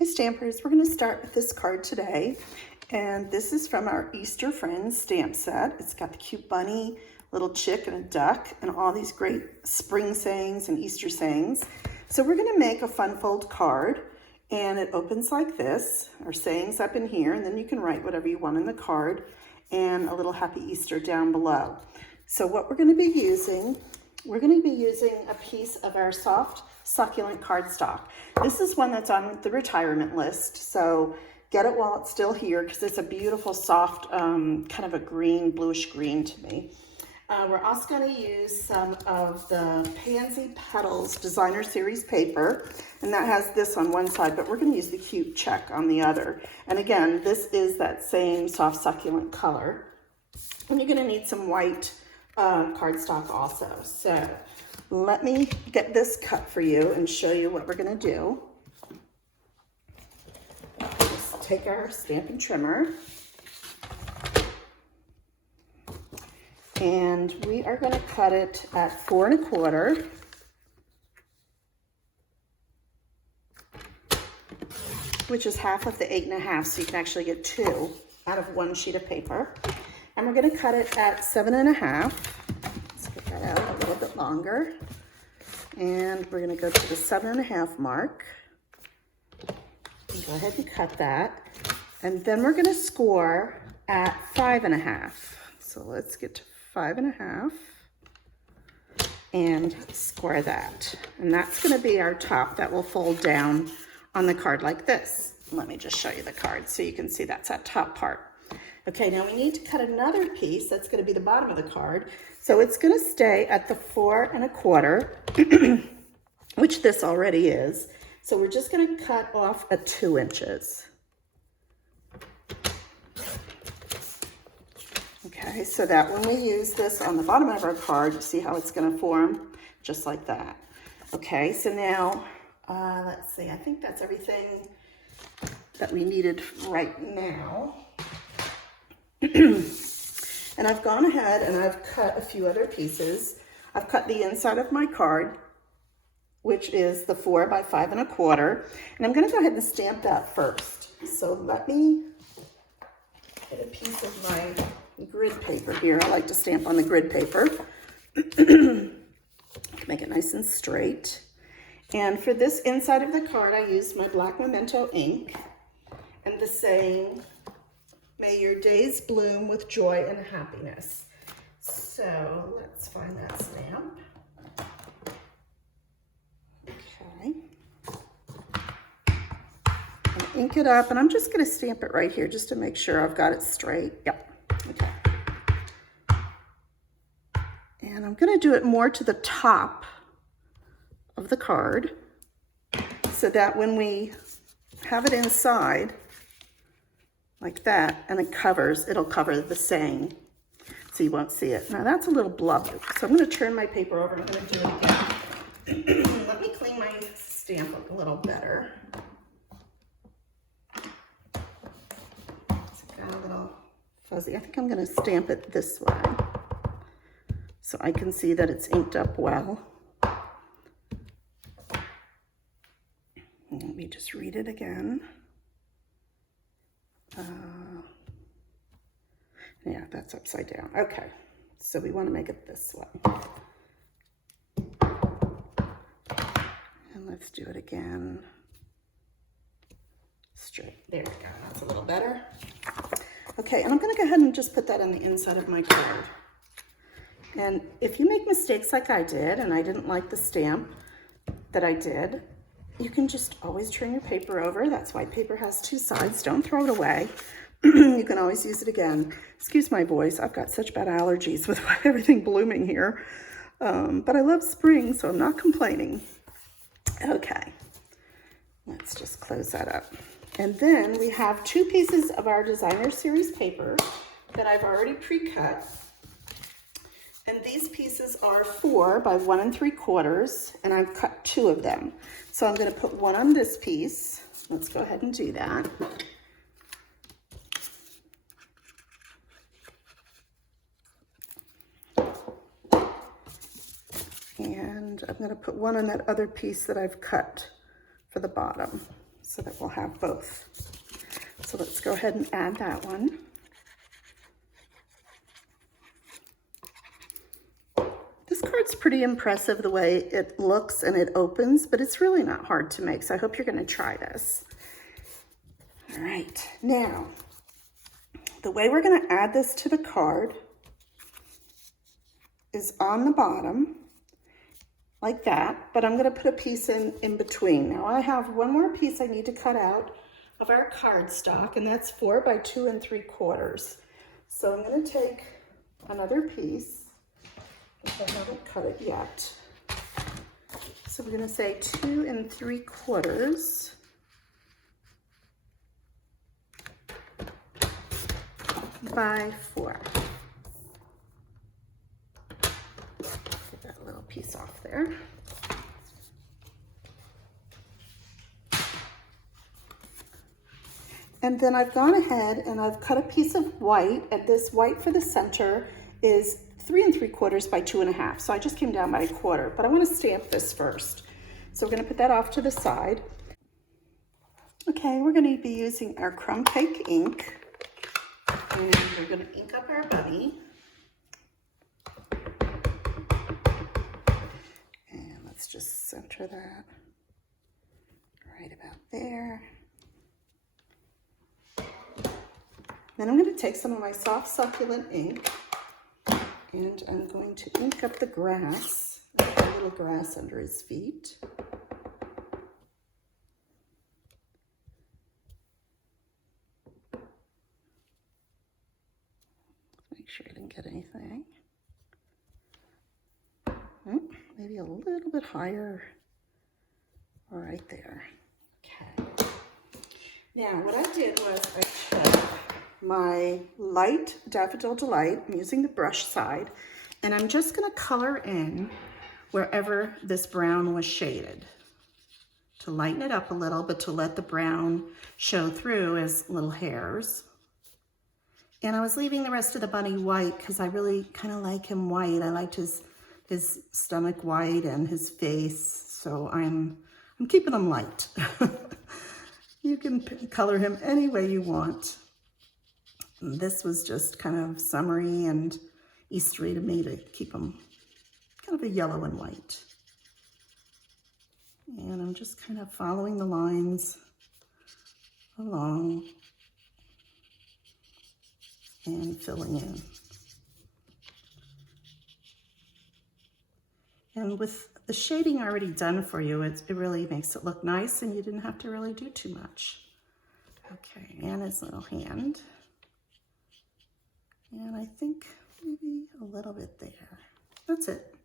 Hi Stampers, we're going to start with this card today, and this is from our Easter Friends stamp set. It's got the cute bunny, little chick, and a duck, and all these great spring sayings and Easter sayings. So we're going to make a fun fold card, and it opens like this, our sayings up in here, and then you can write whatever you want in the card, and a little happy Easter down below. So what we're going to be using, a piece of our soft succulent cardstock. This is one that's on the retirement list, so get it while it's still here because it's a beautiful soft kind of a green, bluish green to me. We're also going to use some of the Pansy Petals Designer Series paper, and that has this on one side, but we're going to use the cute check on the other. And again, this is that same soft succulent color. And you're going to need some white cardstock also. So let me get this cut for you and show you what we're going to do. Just take our Stampin' Trimmer, and we are going to cut it at 4 1/4, which is half of the 8 1/2, so you can actually get 2 out of one sheet of paper. And we're going to cut it at 7 1/2. Let's get that out a little bit longer. And we're going to go to the 7 1/2 mark. And go ahead and cut that. And then we're going to score at 5 1/2. So let's get to 5 1/2 and score that. And that's going to be our top that will fold down on the card like this. Let me just show you the card so you can see that's that top part. Okay, now we need to cut another piece that's going to be the bottom of the card. So it's going to stay at the 4 1/4, which this already is. So we're just going to cut off at 2 inches. Okay, so that when we use this on the bottom of our card, you see how it's going to form just like that. Okay, so now, let's see, I think that's everything that we needed right now. And I've gone ahead and I've cut a few other pieces. I've cut the inside of my card, which is the 4 by 5 1/4. And I'm going to go ahead and stamp that first. So let me get a piece of my grid paper here. I like to stamp on the grid paper. Make it nice and straight. And for this inside of the card, I used my black Memento ink and the saying, "May your days bloom with joy and happiness." So let's find that stamp. Okay. And ink it up, and I'm just going to stamp it right here just to make sure I've got it straight. Yep. Okay. And I'm going to do it more to the top of the card so that when we have it inside, like that, and it covers, it'll cover the saying, so you won't see it. Now that's a little blubber, so I'm going to turn my paper over and I'm going to do it again. Let me clean my stamp up a little better. It's got a little fuzzy. I think I'm going to stamp it this way so I can see that it's inked up well. Let me just read it again. Yeah, that's upside down. Okay, so we want to make it this way. And let's do it again. Straight. There we go. That's a little better. Okay, and I'm going to go ahead and just put that on the inside of my card. And if you make mistakes like I did, and I didn't like the stamp that I did, you can just always turn your paper over. That's why paper has 2 sides. Don't throw it away. You can always use it again. Excuse my voice. I've got such bad allergies with everything blooming here. But I love spring, so I'm not complaining. Okay. Let's just close that up. And then we have 2 pieces of our Designer Series paper that I've already pre-cut. And these pieces are 4 by 1 3/4, and I've cut 2 of them. So I'm going to put one on this piece. Let's go ahead and do that. And I'm going to put one on that other piece that I've cut for the bottom. so that we'll have both. So let's go ahead and add that one. This card's pretty impressive the way it looks and it opens, but it's really not hard to make, so I hope you're gonna try this. All right, now, the way we're gonna add this to the card is on the bottom, like that, but I'm gonna put a piece in between. Now I have one more piece I need to cut out of our cardstock, and that's 4 by 2 3/4. So I'm gonna take another piece, if I haven't cut it yet. So we're gonna say 2 3/4 by 4. Get that little piece off there. And then I've gone ahead and I've cut a piece of white, and this white for the center is 3 3/4 by 2 1/2. So I just came down by 1/4, but I want to stamp this first. So we're going to put that off to the side. Okay, we're going to be using our crumb cake ink, and we're going to ink up our bunny. And let's just center that right about there. Then I'm going to take some of my soft succulent ink, and I'm going to ink up the grass, a little grass under his feet. Make sure I didn't get anything. Maybe a little bit higher, right there. Okay. Now what I did was I took my light Daffodil Delight, I'm using the brush side, and I'm just going to color in wherever this brown was shaded to lighten it up a little, but to let the brown show through as little hairs. And I was leaving the rest of the bunny white because I really kind of like him white. I liked his stomach white and his face, so I'm keeping him light. You can color him any way you want. This was just kind of summery and Eastery to me to keep them kind of a yellow and white. And I'm just kind of following the lines along and filling in. And with the shading already done for you, it really makes it look nice, and you didn't have to really do too much. Okay, and his little hand. And I think maybe a little bit there. That's it.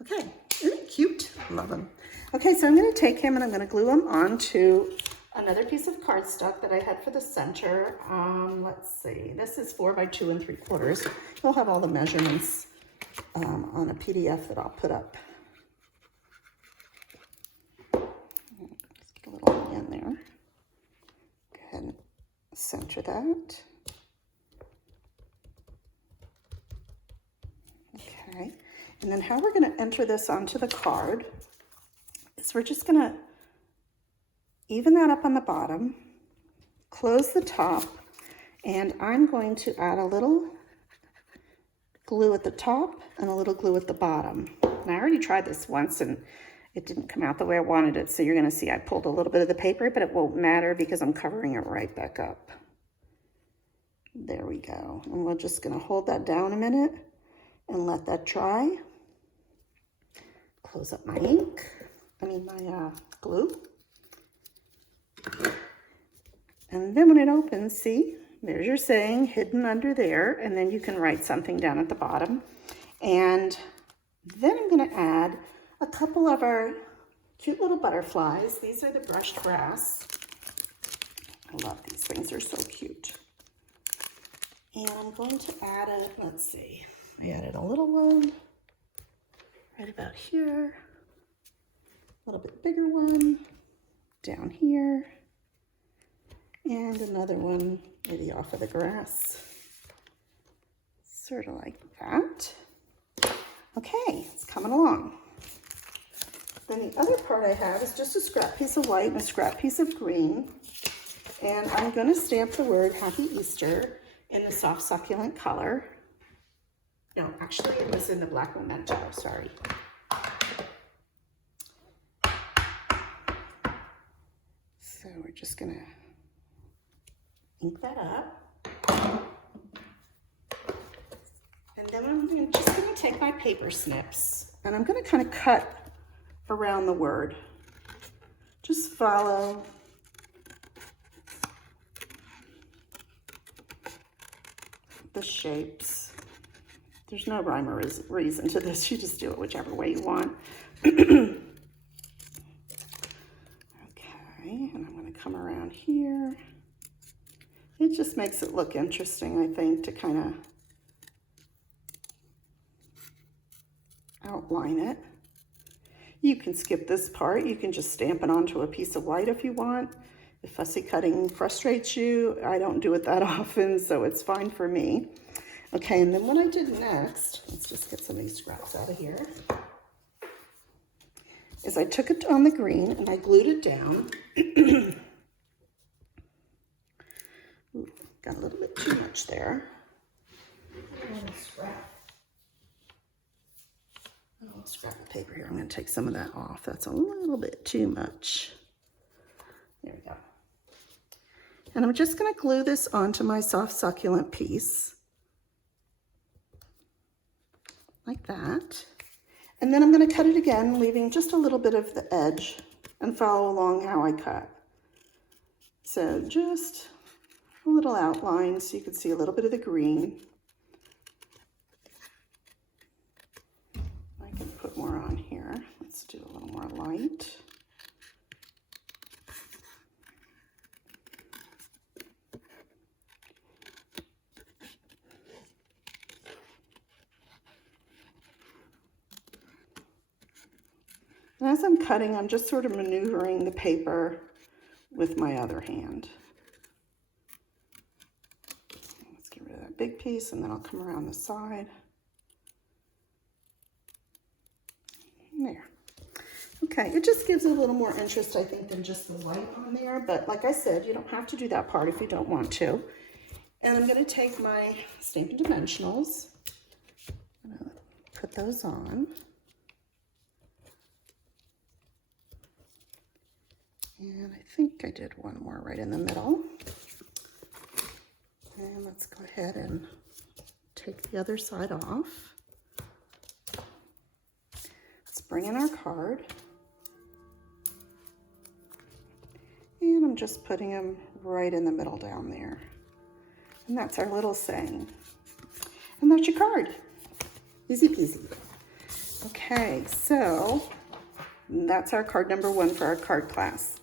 Okay, isn't it cute? Love him. Okay, so I'm going to take him and I'm going to glue him onto another piece of cardstock that I had for the center. Let's see, this is 4 by 2 3/4. You'll have all the measurements on a PDF that I'll put up. Let's get a little in there. Go ahead and center that. Okay, and then how we're going to enter this onto the card is we're just going to even that up on the bottom, close the top, and I'm going to add a little glue at the top and a little glue at the bottom. And I already tried this once and it didn't come out the way I wanted it, so you're going to see I pulled a little bit of the paper, but it won't matter because I'm covering it right back up. There we go. And we're just going to hold that down a minute and let that dry. Close up my my glue. And then when it opens, see, there's your saying hidden under there, and then you can write something down at the bottom. And then I'm going to add a couple of our cute little butterflies. These are the brushed grass. I love these things, they're so cute. And I'm going to add it, let's see, I added a little one right about here, a little bit bigger one down here, and another one maybe off of the grass, sort of like that. Okay, it's coming along. Then the other part I have is just a scrap piece of white and a scrap piece of green. And I'm going to stamp the word Happy Easter in the soft succulent color. No, actually it was in the black memento, sorry. So we're just going to ink that up. And then I'm just going to take my paper snips and I'm going to kind of cut around the word. Just follow the shapes. There's no rhyme or reason to this. You just do it whichever way you want. Okay, and I'm going to come around here. It just makes it look interesting, I think, to kind of outline it. You can skip this part. You can just stamp it onto a piece of white if you want. If fussy cutting frustrates you, I don't do it that often, so it's fine for me. Okay, and then what I did next, let's just get some of these scraps out of here, is I took it on the green and I glued it down. Ooh, got a little bit too much there. Scrap of paper here. I'm going to take some of that off. That's a little bit too much. There we go. And I'm just going to glue this onto my soft succulent piece. Like that. And then I'm going to cut it again, leaving just a little bit of the edge and follow along how I cut. So just a little outline so you can see a little bit of the green. I can put more on here. Let's do a little more light. And as I'm cutting, I'm just sort of maneuvering the paper with my other hand. Let's get rid of that big piece and then I'll come around the side. There. Okay, it just gives a little more interest, I think, than just the white on there. But like I said, you don't have to do that part if you don't want to. And I'm going to take my Stampin' Dimensionals. I'm going to put those on. And I think I did one more right in the middle. And let's go ahead and take the other side off. Let's bring in our card. And I'm just putting them right in the middle down there. And that's our little saying. And that's your card. Easy peasy. Okay, so that's our card number 1 for our card class.